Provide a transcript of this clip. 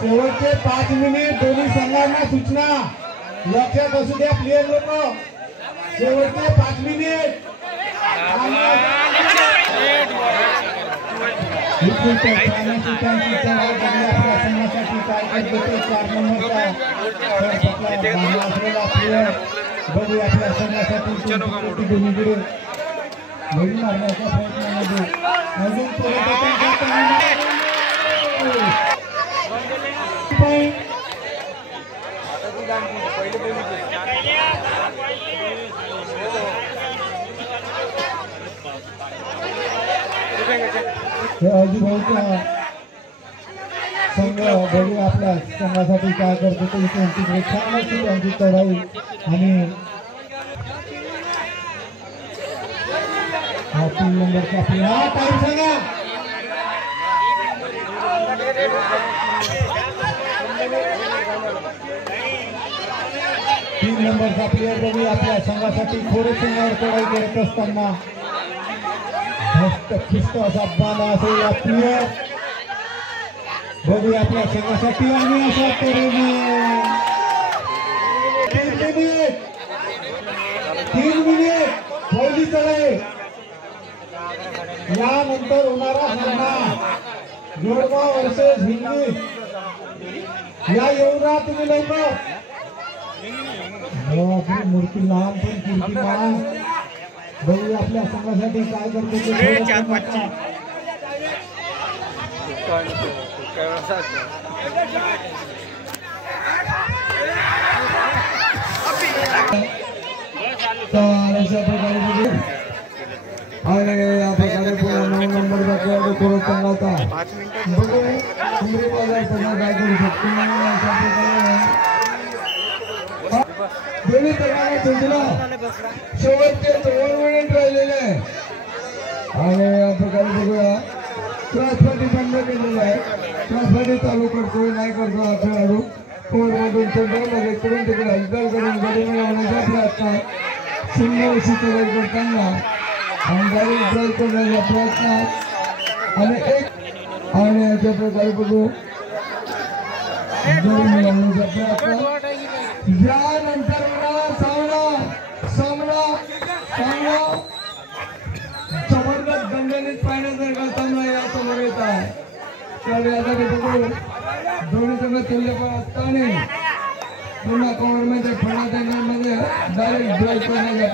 शेवटचे 5 मिनिट दोन्ही संघांना सूचना लक्षात असू द्या प्लेयर लोक शेवटचे 5 मिनिट संघासाठी काय करतो 4 नंबरचा बघू आपल्या संघासाठी दोन्हीकडे बळी मारण्याच्या प्रयत्नामध्ये अजून अजिभाऊचा संघ बघू आपल्या संघासाठी काय करतो ते छान अशी त्यांची चढाई आणि 3 नंबरचा प्लेयर टाइम सांगा 3 नंबरचा प्लेयर बघू आपल्या संघासाठी थोडे संघावर चढाई करत असताना खिस्त असा बाण असेल या प्लेयर बघू आपल्या संघासाठी आणि अशा तऱ्हेने 3 मिनिट पहिली चढाई यानंतर होणारा सामना जोडवा वर्सेस हिंदी या एवढा तुम्ही लवकर मूर्ती लहान पण कीर्तिमान बघू आपल्या संघासाठी काय करतो अशा प्रकारे आणि या प्रकारे 9 नंबरचा खेळाडू थोडं चांगला होता बघू उमरी बाजार पुन्हा काय करू शकतो अशा प्रकारे दोन्ही संघांना सूचना शेवटचे 2 मिनिट राहिलेले आहे आणि या प्रकारे बघूया क्रॉसपट्टी बंद केलेली आहे क्रॉसपट्टी चालू करतोय नाही करतो हा खेळाडू कोर्टमधून सेंटरमध्ये इकडून तिकडे हलचाल करून गडी मिळवण्याचा प्रयत्न सिंगलशी चढाई करताना अंधारी ड्राईव्ह करण्याचा प्रयत्न आणि याच्या प्रकारे बघू गडी मिळवण्याचा प्रयत्न यानंतर सामना जबरदस्त दणदणीत पाहण्यासारखा सामना यासमोर येत आहे त्यावेळी आता बघू दोन्ही संघ तुल्यबळ असताना पुन्हा कव्हरमध्ये फळा देण्यामध्ये डायरेक्ट ड्राईव्ह करण्याचा